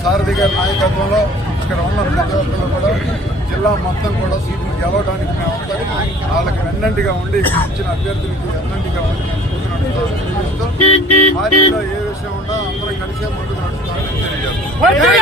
సారథి గారి నాయకత్వంలో ఇక్కడ ఉన్న ప్రతి ఒక్కరు కూడా జిల్లా మొత్తం కూడా సీట్లు గెలవడానికి మేము వాళ్ళకి వెన్నంటిగా ఉండి ఇచ్చిన అభ్యర్థులకి వెన్నంటిగా ఉండి పార్టీలో ఏ విషయం ఉన్నా అందరం కలిసే ముందుకు నడుస్తామని తెలియజేస్తాం.